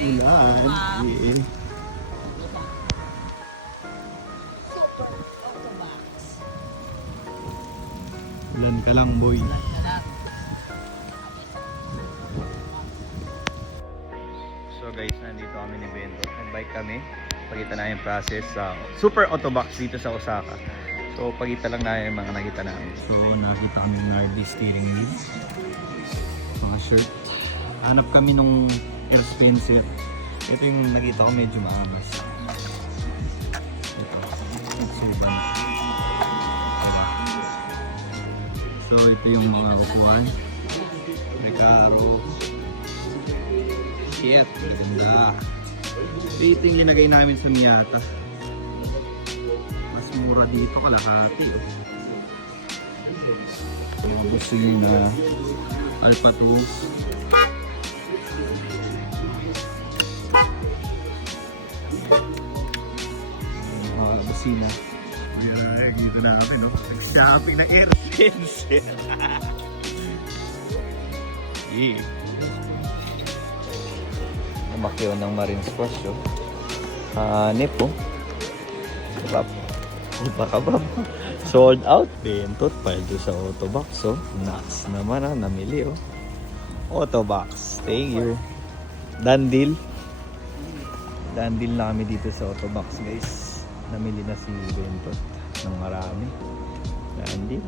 Ulan. Wow. Yeah. Super Autobox. Ulan ka lang, boy. Ulan ka lang. So guys, nandito kami ni Bento. Nag-bike kami. Pagkita na yung process sa Super Autobox dito sa Osaka. So pagkita lang na yung mga nakita namin. So nakita kami ng RD steering wheel. Mga shirt. Hanap kami nung air Spencer. Ito yung nakita ko medyo maangas. Ito. So ito yung mga kukuhan. Recaro. Shit, maganda. Ito yung linagay namin sa Miyata. Mas mura dito kalahati. Yung busina, Alpha 2. Busina. Ayan, dito na kami, no? Nag-shopping ng air Spencer. Yeah. Namakyo ng Marine Squash, oh. Nepo. Kabab. Iba kabab. Sold out. Bentot pa doon sa Autobox, oh. Nuts naman, ah. Namili, oh. Autobox. Stay here. Done deal. Done deal na kami dito sa Autobox, guys. Namili na si Bentot ng marami. Done deal.